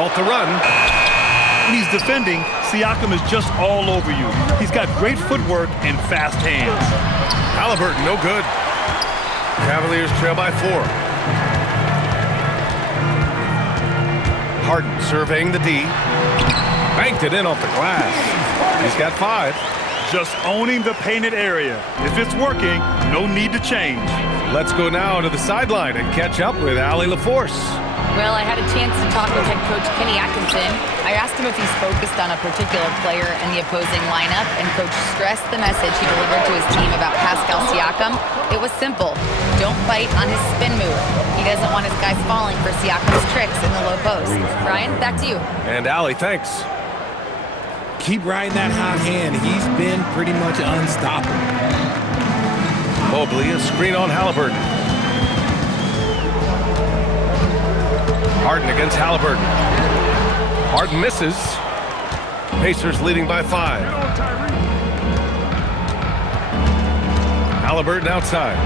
halt the run. When he's defending, Siakam is just all over you. He's got great footwork and fast hands. Halliburton, no good. Cavaliers trail by 4. Harden surveying the D. Banked it in off the glass. He's got 5. Just owning the painted area. If it's working, no need to change. Let's go now to the sideline and catch up with Allie LaForce. Well, I had a chance to talk with head coach Kenny Atkinson. I asked him if he's focused on a particular player in the opposing lineup, and coach stressed the message he delivered to his team about Pascal Siakam. It was simple. Don't bite on his spin move. He doesn't want his guys falling for Siakam's tricks in the low post. Ryan, back to you. And Allie, thanks. Keep riding that hot hand. He's been pretty much unstoppable. Mobley, a screen on Halliburton. Harden against Halliburton. Harden misses. Pacers leading by 5. Halliburton outside.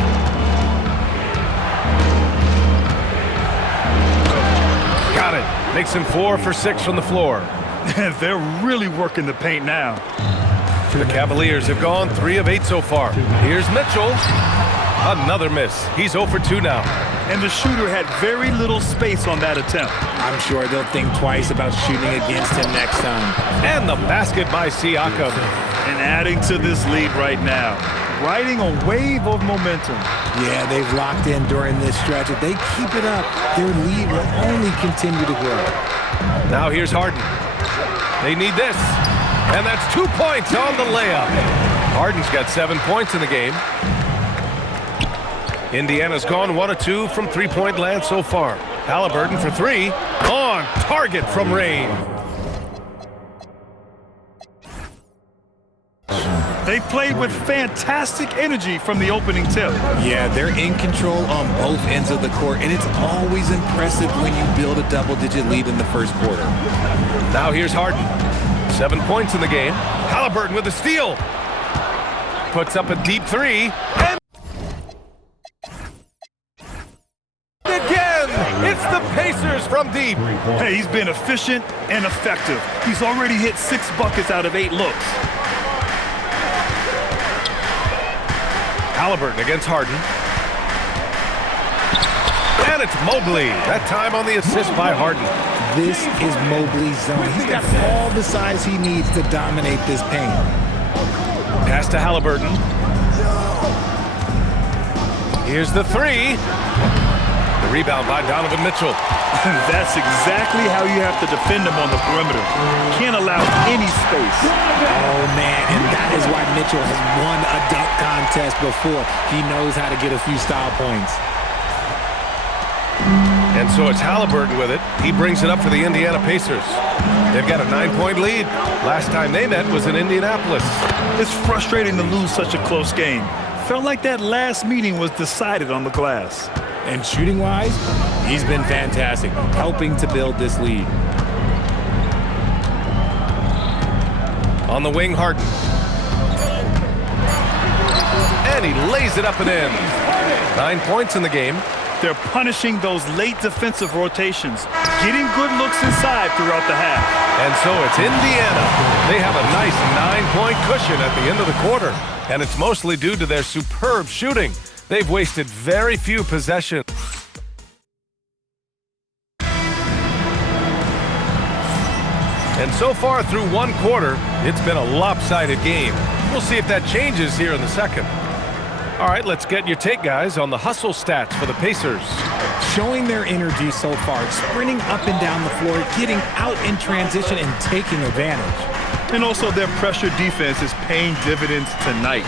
Got it. Makes him 4 for 6 from the floor. They're really working the paint now. The Cavaliers have gone 3 of 8 so far. Here's Mitchell. Another miss. He's 0 for 2 now. And the shooter had very little space on that attempt. I'm sure they'll think twice about shooting against him next time. And the basket by Siakam. And adding to this lead right now. Riding a wave of momentum. Yeah, they've locked in during this stretch. If they keep it up, their lead will only continue to grow. Now here's Harden. They need this. And that's 2 points on the layup. Harden's got 7 points in the game. Indiana's gone 1 of 2 from three-point land so far. Halliburton for 3. On target from range. They played with fantastic energy from the opening tip. Yeah, they're in control on both ends of the court, and it's always impressive when you build a double-digit lead in the first quarter. Now here's Harden. 7 points in the game. Halliburton with a steal. Puts up a deep 3. And again, it's the Pacers from deep. Hey, he's been efficient and effective. He's already hit 6 buckets out of 8 looks. Halliburton against Harden. And it's Mobley. That time on the assist by Harden. This is Mobley's zone. He's got all the size he needs to dominate this paint. Pass to Halliburton. Here's the 3. The rebound by Donovan Mitchell. That's exactly how you have to defend him on the perimeter. Can't allow any space. Oh, man, and that is why Mitchell has won a dunk contest before. He knows how to get a few style points. And so it's Halliburton with it. He brings it up for the Indiana Pacers. They've got a 9-point lead. Last time they met was in Indianapolis. It's frustrating to lose such a close game. Felt like that last meeting was decided on the glass. And shooting-wise, he's been fantastic, helping to build this lead. On the wing, Harden. And he lays it up and in. 9 points in the game. They're punishing those late defensive rotations, getting good looks inside throughout the half. And so it's Indiana. They have a nice 9-point cushion at the end of the quarter. And it's mostly due to their superb shooting. They've wasted very few possessions. And so far through one quarter, it's been a lopsided game. We'll see if that changes here in the second. All right, let's get your take, guys, on the hustle stats for the Pacers. Showing their energy so far, sprinting up and down the floor, getting out in transition and taking advantage. And also their pressure defense is paying dividends tonight,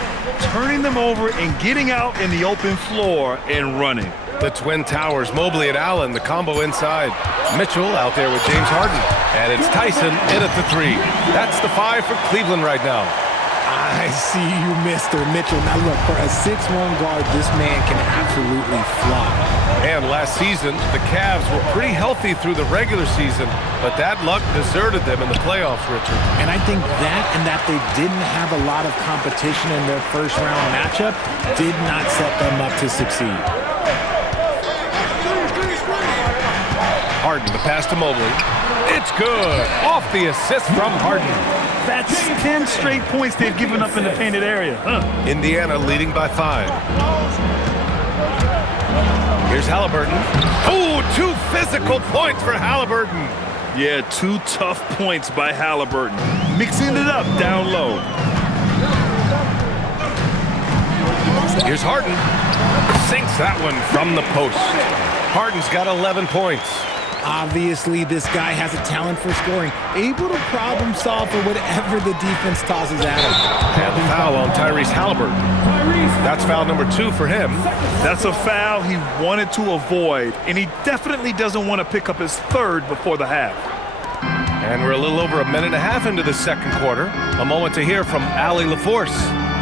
turning them over and getting out in the open floor and running. The Twin Towers, Mobley and Allen, the combo inside. Mitchell out there with James Harden. And it's Tyson in at the 3. That's the 5 for Cleveland right now. I see you, Mr. Mitchell. Now look, for a 6'1" guard, this man can absolutely fly. And last season, the Cavs were pretty healthy through the regular season, but that luck deserted them in the playoffs, Richard. And I think that and that they didn't have a lot of competition in their first-round matchup did not set them up to succeed. Harden, the pass to Mobley. It's good. Off the assist from Harden. That's 10 straight points they've given up in the painted area. Indiana leading by 5. Here's Halliburton. Oh, 2 physical points for Halliburton. Yeah, 2 tough points by Halliburton. Mixing it up down low. Here's Harden. Sinks that one from the post. Harden's got 11 points. Obviously, this guy has a talent for scoring, able to problem solve for whatever the defense tosses at him. And the foul on Tyrese Halliburton. That's foul number 2 for him. That's a foul he wanted to avoid, and he definitely doesn't want to pick up his 3rd before the half. And we're a little over a minute and a half into the second quarter. A moment to hear from Allie LaForce.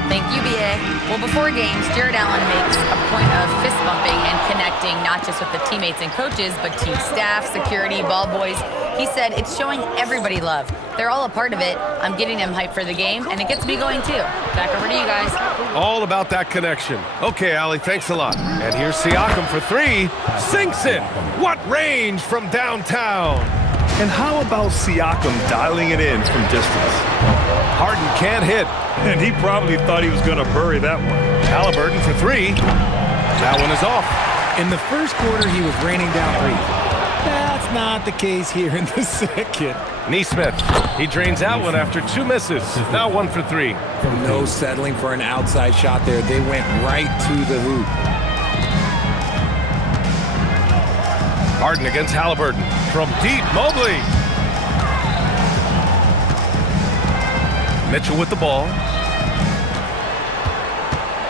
Thank you, B.A. Well, before games, Jared Allen makes a point of fist bumping and connecting not just with the teammates and coaches, but team staff, security, ball boys. He said it's showing everybody love. They're all a part of it. I'm getting them hyped for the game, and it gets me going too. Back over to you guys. All about that connection. Okay, Allie, thanks a lot. And here's Siakam for 3. Sinks it. What range from downtown. And how about Siakam dialing it in from distance? Harden can't hit. And he probably thought he was going to bury that one. Halliburton for 3. That one is off. In the first quarter, he was raining down 3. That's not the case here in the second. Nesmith, he drains that one after 2 misses. Now 1 for 3. No settling for an outside shot there. They went right to the hoop. Harden against Halliburton. From deep, Mobley. Mitchell with the ball.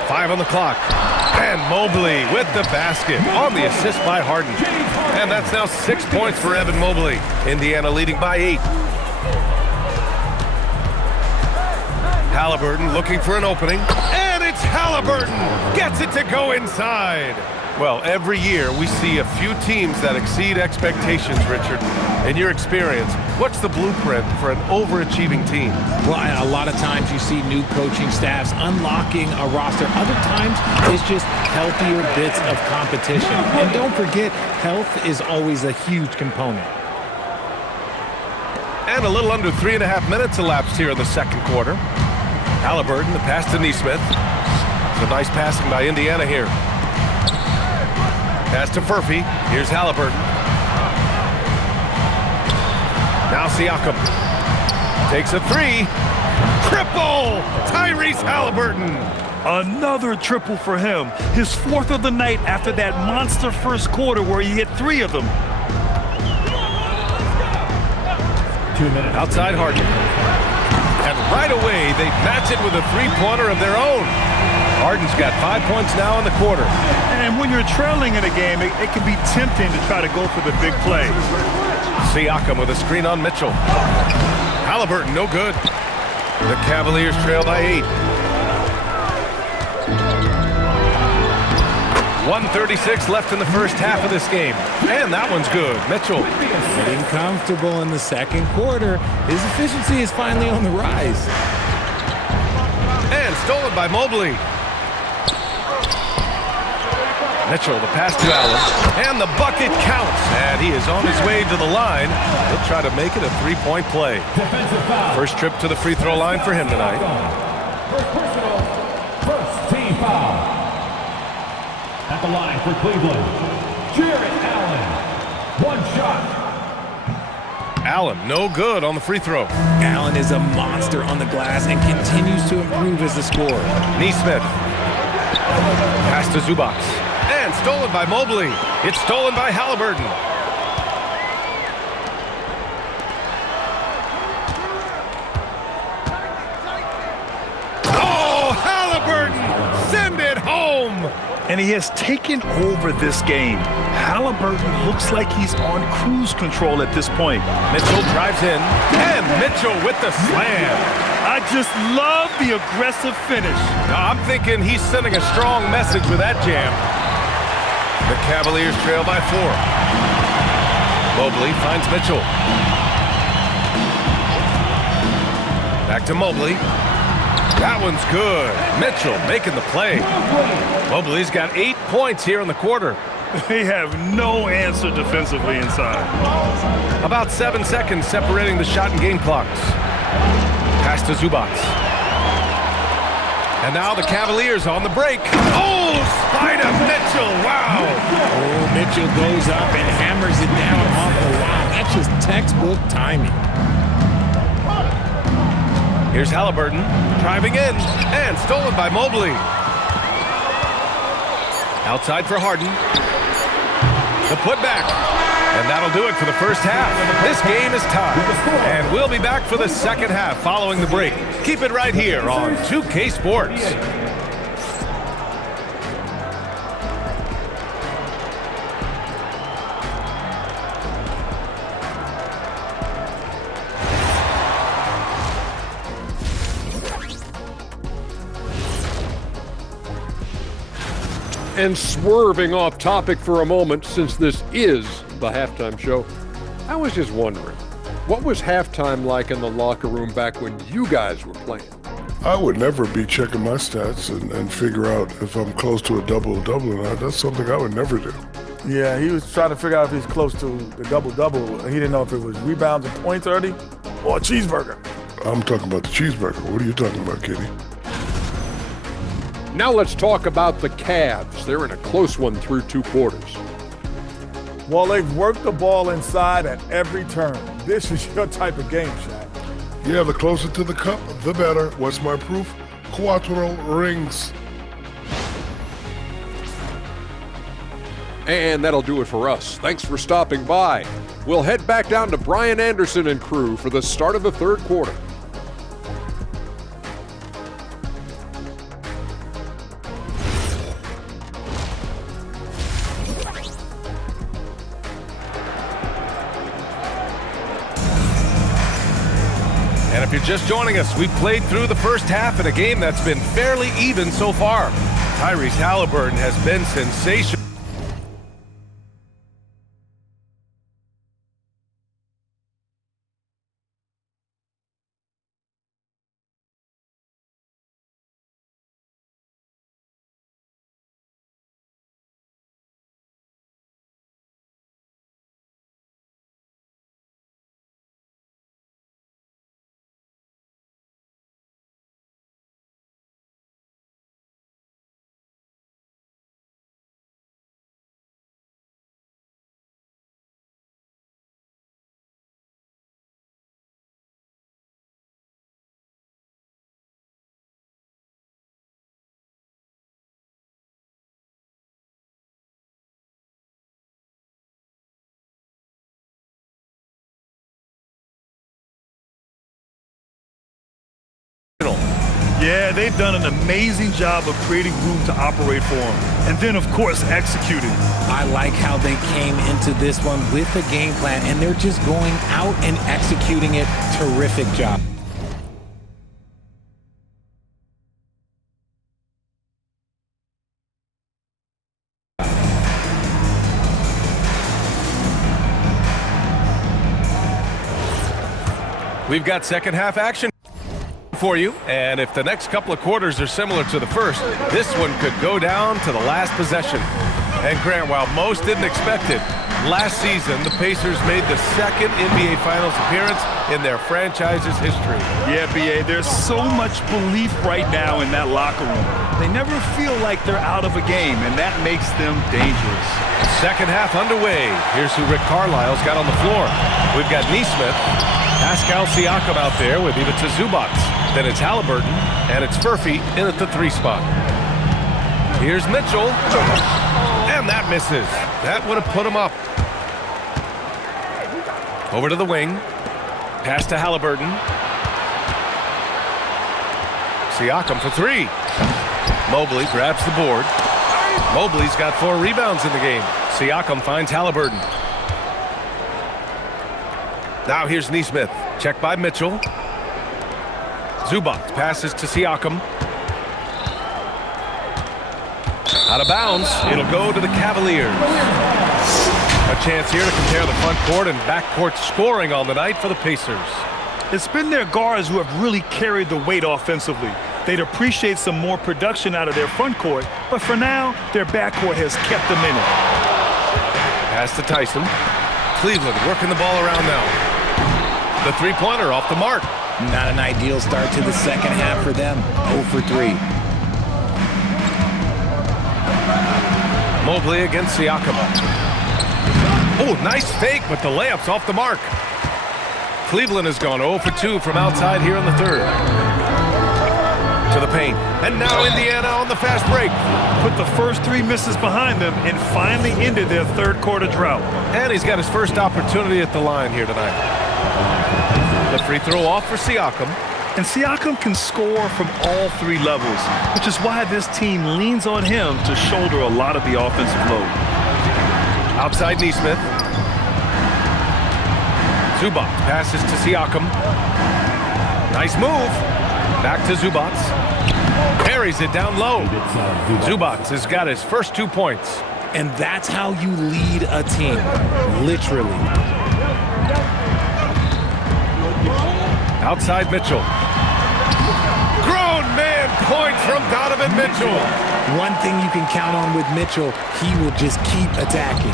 5 on the clock. And Mobley with the basket on the assist by Harden. And that's now 6 points for Evan Mobley. Indiana leading by 8. Halliburton looking for an opening. And it's Halliburton. Gets it to go inside. Well, every year we see a few teams that exceed expectations, Richard. In your experience, what's the blueprint for an overachieving team? Well, a lot of times you see new coaching staffs unlocking a roster. Other times it's just healthier bits of competition. And don't forget, health is always a huge component. And a little under 3.5 minutes elapsed here in the second quarter. Halliburton, the pass to Nesmith. Some nice passing by Indiana here. Pass to Furphy. Here's Halliburton. Now Siakam. Takes a 3. Triple! Tyrese Halliburton. Another triple for him. His 4th of the night after that monster first quarter where he hit 3 of them. 2 minutes. Outside Harden. And right away, they match it with a 3-pointer of their own. Harden's got 5 points now in the quarter. And when you're trailing in a game, it can be tempting to try to go for the big play. Siakam with a screen on Mitchell. Halliburton, no good. The Cavaliers trail by 8. 1:36 left in the first half of this game. And that one's good. Mitchell. Getting comfortable in the second quarter. His efficiency is finally on the rise. And stolen by Mobley. Mitchell, the pass to Allen. And the bucket counts. And he is on his way to the line. He'll try to make it a 3-point play. First trip to the free throw line for him tonight. First personal, first team foul. At the line for Cleveland, Jared Allen. 1 shot. Allen, no good on the free throw. Allen is a monster on the glass and continues to improve as a scorer. Nesmith. Pass to Zubac. And stolen by Mobley. It's stolen by Halliburton. Oh, Halliburton! Send it home! And he has taken over this game. Halliburton looks like he's on cruise control at this point. Mitchell drives in. And Mitchell with the slam. I just love the aggressive finish. I'm thinking he's sending a strong message with that jam. The Cavaliers trail by 4. Mobley finds Mitchell. Back to Mobley. That one's good. Mitchell making the play. Mobley's got 8 points here in the quarter. They have no answer defensively inside. About 7 seconds separating the shot and game clocks. Pass to Zubac. And now the Cavaliers on the break. Oh, Spider Mitchell, wow. Oh, Mitchell goes up and hammers it down off the wow. That's just textbook timing. Here's Halliburton driving in and stolen by Mobley. Outside for Harden. The putback. And that'll do it for the first half. This game is tied. And we'll be back for the second half following the break. Keep it right here on 2K Sports. And swerving off topic for a moment, since this is the halftime show, I was just wondering, what was halftime like in the locker room back when you guys were playing? I would never be checking my stats and figure out if I'm close to a double-double or not. That's something I would never do. Yeah, he was trying to figure out if he's close to the double-double. He didn't know if it was rebounds and points early or a cheeseburger. I'm talking about the cheeseburger. What are you talking about, Kitty? Now let's talk about the Cavs. They're in a close one through 2 quarters. Well, they've worked the ball inside at every turn. This is your type of game, Shaq. Yeah, the closer to the cup, the better. What's my proof? Cuatro rings. And that'll do it for us. Thanks for stopping by. We'll head back down to Brian Anderson and crew for the start of the third quarter. And if you're just joining us, we've played through the first half in a game that's been fairly even so far. Tyrese Halliburton has been sensational. Yeah, they've done an amazing job of creating room to operate for him. And then, of course, executing. I like how they came into this one with a game plan, and they're just going out and executing it. Terrific job. We've got second half action for you, and if the next couple of quarters are similar to the first, this one could go down to the last possession. And Grant, while most didn't expect it, last season the Pacers made the second NBA Finals appearance in their franchise's history. Yeah, B.A., there's so much belief right now in that locker room. They never feel like they're out of a game, and that makes them dangerous. Second half underway. Here's who Rick Carlisle's got on the floor. We've got Nesmith, Pascal Siakam out there with Ivica Zubac. Then it's Halliburton, and it's Furphy in at the 3 spot. Here's Mitchell, and that misses. That would have put him up. Over to the wing. Pass to Halliburton. Siakam for 3. Mobley grabs the board. Mobley's got 4 rebounds in the game. Siakam finds Halliburton. Now here's Nesmith. Check by Mitchell. Zubac passes to Siakam. Out of bounds. It'll go to the Cavaliers. A chance here to compare the front court and back court scoring on the night for the Pacers. It's been their guards who have really carried the weight offensively. They'd appreciate some more production out of their front court, but for now, their backcourt has kept them in it. Pass to Tyson. Cleveland working the ball around now. The three-pointer off the mark. Not an ideal start to the second half for them. 0 for 3. Mobley against Siakam. Oh, nice fake, but the layup's off the mark. Cleveland has gone 0 for 2 from outside here in the third. To the paint. And now Indiana on the fast break. Put the first 3 misses behind them and finally ended their third quarter drought. And he's got his first opportunity at the line here tonight. The free throw off for Siakam. And Siakam can score from all 3 levels, which is why this team leans on him to shoulder a lot of the offensive load. Outside Nesmith. Zubac passes to Siakam. Nice move. Back to Zubac. Carries it down low. Zubac has got his first 2 points. And that's how you lead a team. Literally. Outside Mitchell. Grown man point from Donovan Mitchell. One thing you can count on with Mitchell, he will just keep attacking.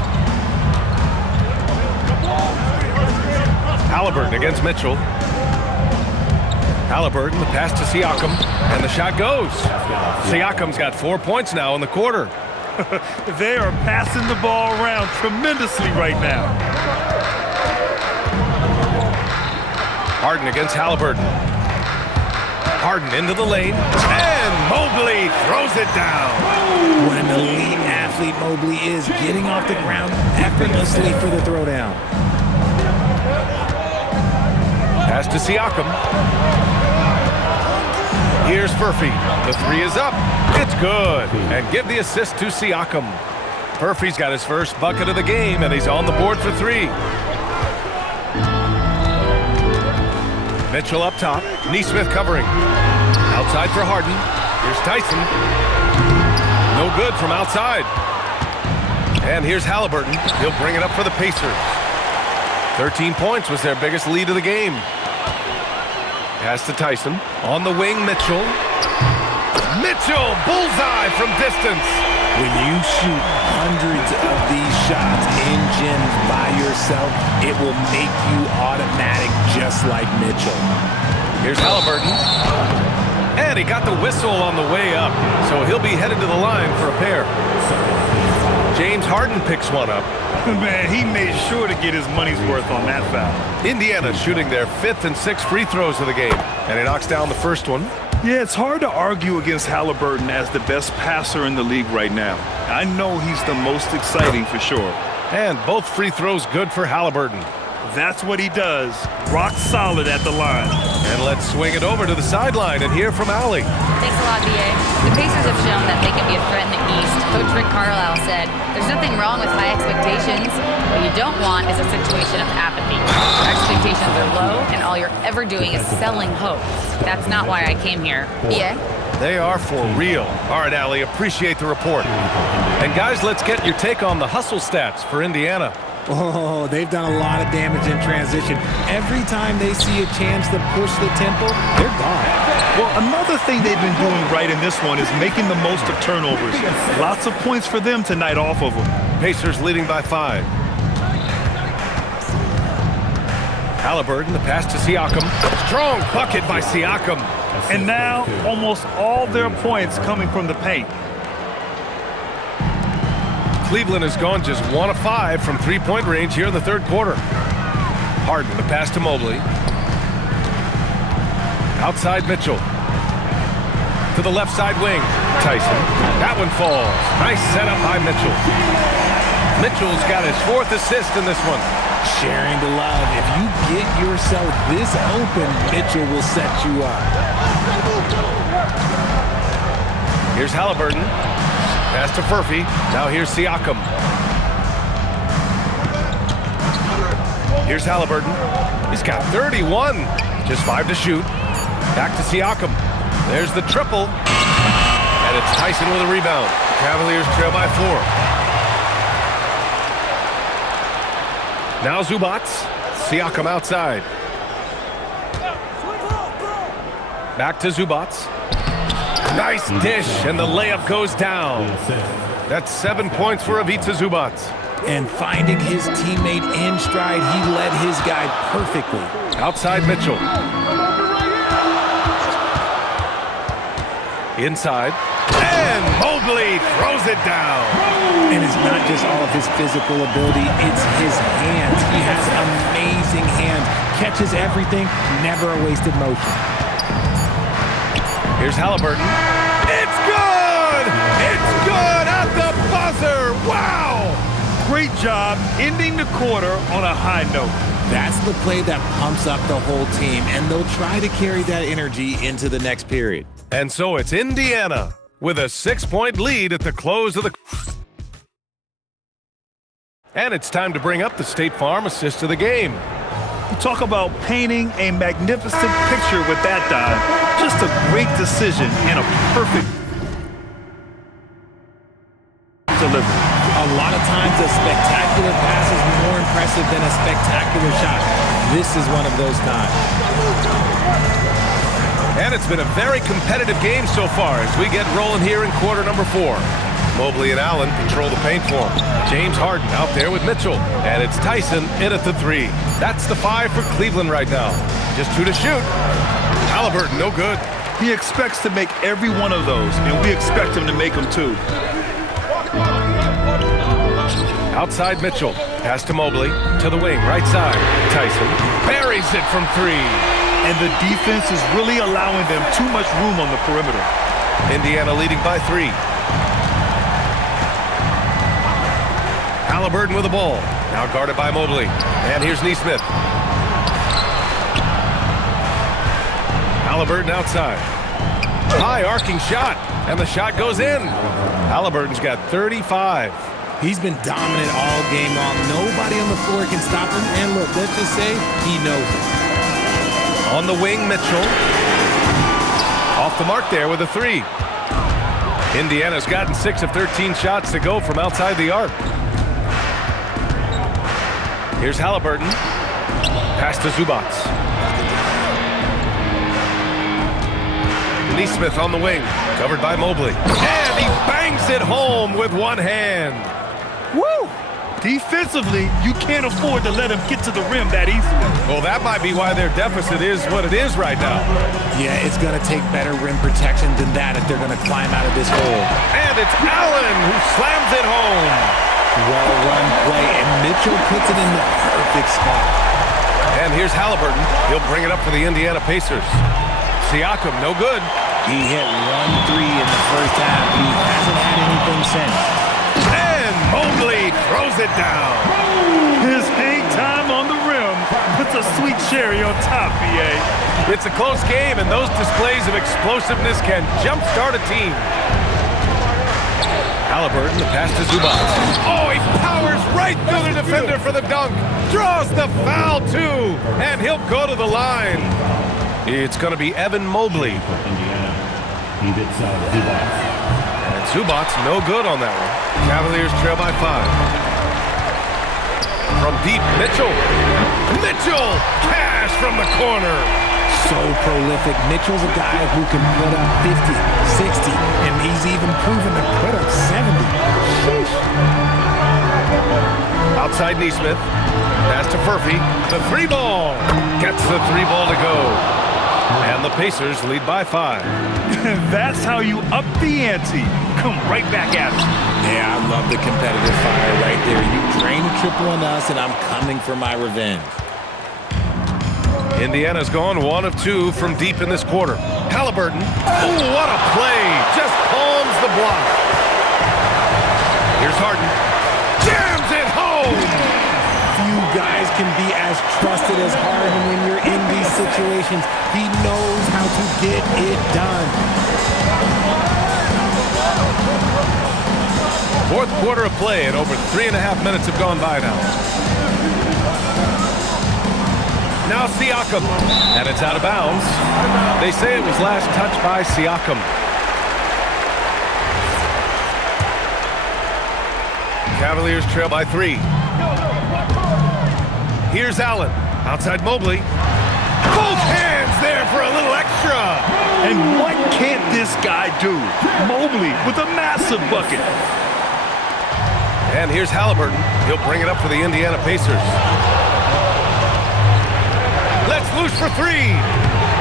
Halliburton against Mitchell. Halliburton, the pass to Siakam, and the shot goes. Siakam's got 4 points now in the quarter. They are passing the ball around tremendously right now. Harden against Halliburton. Harden into the lane, and Mobley throws it down. What an elite athlete Mobley is, getting off the ground effortlessly for the throwdown. Pass to Siakam. Here's Furphy. The three is up. It's good. And give the assist to Siakam. Furphy's got his first bucket of the game, and he's on the board for 3. Mitchell up top. Nesmith covering. Outside for Harden. Here's Tyson. No good from outside. And here's Halliburton. He'll bring it up for the Pacers. 13 points was their biggest lead of the game. Pass to Tyson. On the wing, Mitchell. Mitchell, bullseye from distance. When you shoot hundreds of these shots in gyms by yourself, it will make you automatic just like Mitchell. Here's Halliburton. And he got the whistle on the way up, so he'll be headed to the line for a pair. James Harden picks one up. Man, he made sure to get his money's worth on that foul. Indiana shooting their 5th and 6th free throws of the game, and he knocks down the first one. Yeah, it's hard to argue against Halliburton as the best passer in the league right now. I know he's the most exciting for sure. And both free throws good for Halliburton. That's what he does. Rock solid at the line. And let's swing it over to the sideline and hear from Allie. Thanks a lot, B.A. The Pacers have shown that they can be a threat in the East. Coach Rick Carlisle said, there's nothing wrong with high expectations. What you don't want is a situation of apathy. Your expectations are low, and all you're ever doing is selling hope. That's not why I came here. B.A.? They are for real. All right, Allie, appreciate the report. And guys, let's get your take on the hustle stats for Indiana. Oh, they've done a lot of damage in transition. Every time they see a chance to push the tempo, they're gone. Well, another thing they've been doing right in this one is making the most of turnovers. Lots of points for them tonight off of them. Pacers leading by 5. Halliburton, the pass to Siakam. Strong bucket by Siakam. And now, almost all their points coming from the paint. Cleveland has gone just 1 of 5 from 3-point range here in the third quarter. Harden, the pass to Mobley. Outside Mitchell. To the left side wing. Tyson. That one falls. Nice setup by Mitchell. Mitchell's got his 4th assist in this one. Sharing the love. If you get yourself this open, Mitchell will set you up. Here's Halliburton. Pass to Furphy. Now here's Siakam. Here's Halliburton. He's got 31. Just 5 to shoot. Back to Siakam. There's the triple. And it's Tyson with a rebound. Cavaliers trail by 4. Now Zubac. Siakam outside. Back to Zubac. Nice dish, and the layup goes down. That's 7 points for Ivica Zubac. And finding his teammate in stride, he led his guy perfectly. Outside Mitchell. Inside. And Mobley throws it down. And it's not just all of his physical ability, it's his hands. He has amazing hands. Catches everything, never a wasted motion. Here's Halliburton. It's good! It's good at the buzzer! Wow! Great job ending the quarter on a high note. That's the play that pumps up the whole team, and they'll try to carry that energy into the next period. And so it's Indiana with a 6-point lead at the close of the... And it's time to bring up the State Farm assist of the game. Talk about painting a magnificent picture with that dive. Just a great decision and a perfect delivery. A lot of times a spectacular pass is more impressive than a spectacular shot. This is one of those times. And it's been a very competitive game so far as we get rolling here in quarter number 4. Mobley and Allen control the paint for him. James Harden out there with Mitchell. And it's Tyson in at the 3. That's the 5 for Cleveland right now. Just 2 to shoot. Halliburton, no good. He expects to make every one of those, and we expect him to make them too. Outside Mitchell. Pass to Mobley. To the wing, right side. Tyson buries it from 3. And the defense is really allowing them too much room on the perimeter. Indiana leading by 3. Halliburton with the ball. Now guarded by Mobley. And here's Nesmith. Halliburton outside. High arcing shot. And the shot goes in. Halliburton's got 35. He's been dominant all game long. Nobody on the floor can stop him. And look, let's just say he knows it. On the wing, Mitchell. Off the mark there with a 3. Indiana's gotten 6 of 13 shots to go from outside the arc. Here's Halliburton. Pass to Zubats. Nesmith on the wing. Covered by Mobley. And he bangs it home with one hand. Woo! Defensively, you can't afford to let him get to the rim that easily. Well, that might be why their deficit is what it is right now. Yeah, it's going to take better rim protection than that if they're going to climb out of this hole. And it's Allen who slams it home. Well-run play, and Mitchell puts it in the perfect spot. And here's Halliburton. He'll bring it up for the Indiana Pacers. Siakam, no good. He hit 1 3 in the first half, but he hasn't had anything since. And Mobley throws it down. His hang time on the rim puts a sweet cherry on top, BA. It's a close game, and those displays of explosiveness can jumpstart a team. Halliburton, the pass to Zubats. Oh, he powers right through the defender for the dunk. Draws the foul, too. And he'll go to the line. It's going to be Evan Mobley. Indiana. He gets Zubats. And Zubats, no good on that one. Cavaliers trail by 5. From deep, Mitchell. Mitchell! Cash from the corner. So prolific. Mitchell's a guy who can put up 50, 60, and he's even proven to put up 70. Sheesh. Outside Nesmith. Pass to Furphy. The 3-ball. Gets the 3-ball to go. And the Pacers lead by 5. That's how you up the ante. Come right back at it. Yeah, I love the competitive fire right there. You drain a triple on us, and I'm coming for my revenge. Indiana's gone 1 of 2 from deep in this quarter. Halliburton. Oh, what a play. Just palms the block. Here's Harden. Jams it home. Few guys can be as trusted as Harden when you're in these situations. He knows how to get it done. Fourth quarter of play, and over 3.5 minutes have gone by now. Now Siakam, and it's out of bounds. They say it was last touched by Siakam. Cavaliers trail by 3. Here's Allen, outside Mobley. Both hands there for a little extra. And what can't this guy do? Mobley with a massive bucket. And here's Halliburton. He'll bring it up for the Indiana Pacers. Let's loose for three.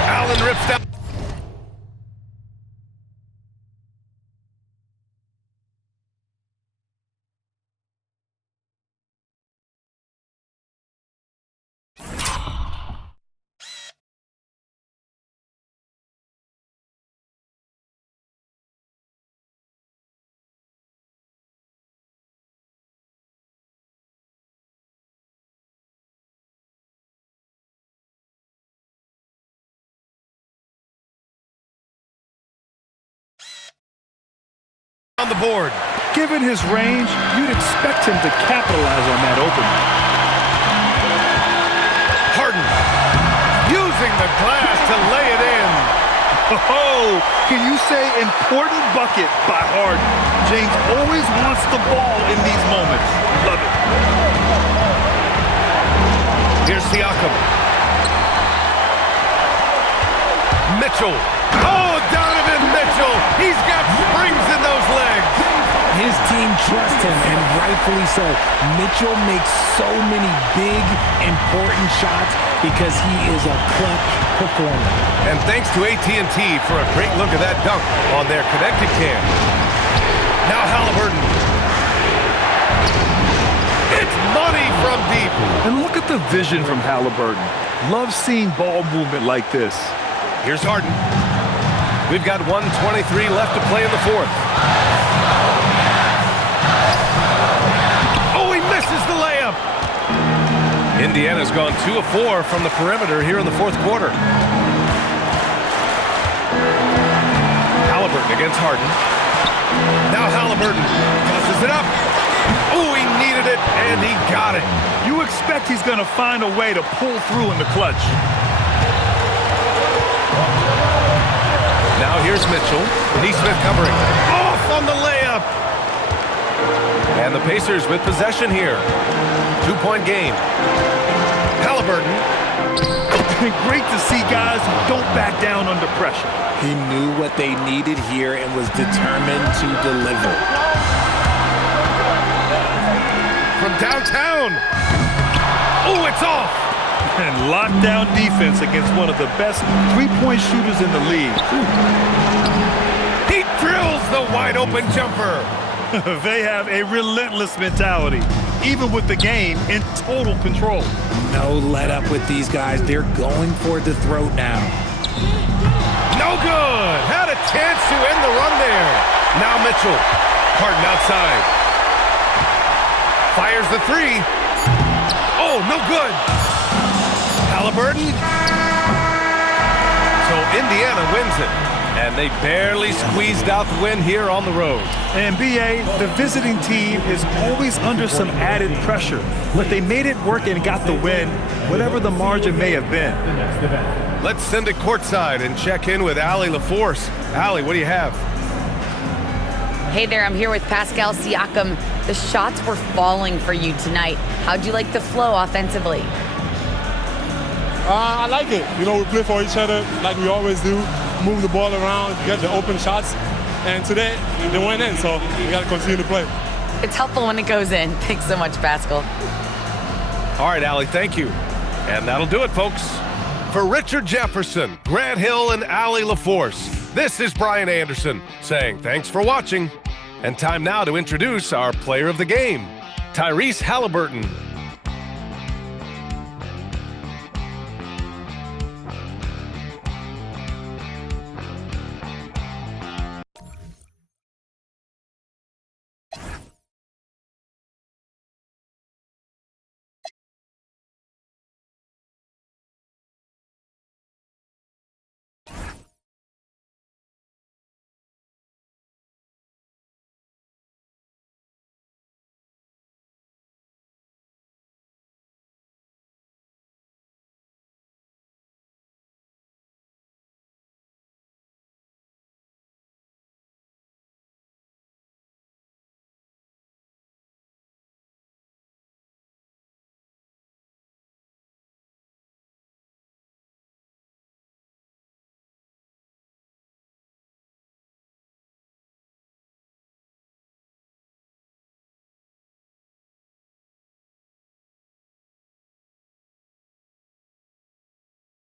Allen rips down. On the board. Given his range, you'd expect him to capitalize on that opening. Harden using the glass to lay it in. Oh, can you say important bucket by Harden? James always wants the ball in these moments. Love it. Here's Siakam. Mitchell. Oh, Donovan Mitchell. He's got springs in those legs. His team trusts him, and rightfully so. Mitchell makes so many big, important shots because he is a clutch performer. And thanks to AT&T for a great look at that dunk on their connected cam. Now Halliburton. It's money from deep. And look at the vision from Halliburton. Love seeing ball movement like this. Here's Harden. We've got 1:23 left to play in the fourth. Oh, he misses the layup. Indiana's gone 2 of 4 from the perimeter here in the fourth quarter. Halliburton against Harden. Now Halliburton tosses it up. Oh, he needed it, and he got it. You expect he's going to find a way to pull through in the clutch. Now here's Mitchell. Neesmith covering. Off on the layup. And the Pacers with possession here. 2-point game. Halliburton. Great to see guys who don't back down under pressure. He knew what they needed here and was determined to deliver. From downtown. Oh, it's off. And lockdown defense against one of the best three-point shooters in the league. He drills the wide-open jumper. They have a relentless mentality, even with the game in total control. No let up with these guys. They're going for the throat now. No good. Had a chance to end the run there. Now Mitchell. Harden outside. Fires the three. Oh, no good. Halliburton. So Indiana wins it. And they barely squeezed out the win here on the road. And BA, the visiting team is always under some added pressure, but they made it work and got the win, whatever the margin may have been. Let's send it courtside and check in with Allie LaForce. Allie, what do you have? Hey there, I'm here with Pascal Siakam. The shots were falling for you tonight. How'd you like the flow offensively? I like it. You know, we play for each other like we always do. Move the ball around, get the open shots. And today, they went in, so we got to continue to play. It's helpful when it goes in. Thanks so much, Pascal. All right, Allie, thank you. And that'll do it, folks. For Richard Jefferson, Grant Hill, and Allie LaForce, this is Brian Anderson saying thanks for watching. And time now to introduce our player of the game, Tyrese Halliburton.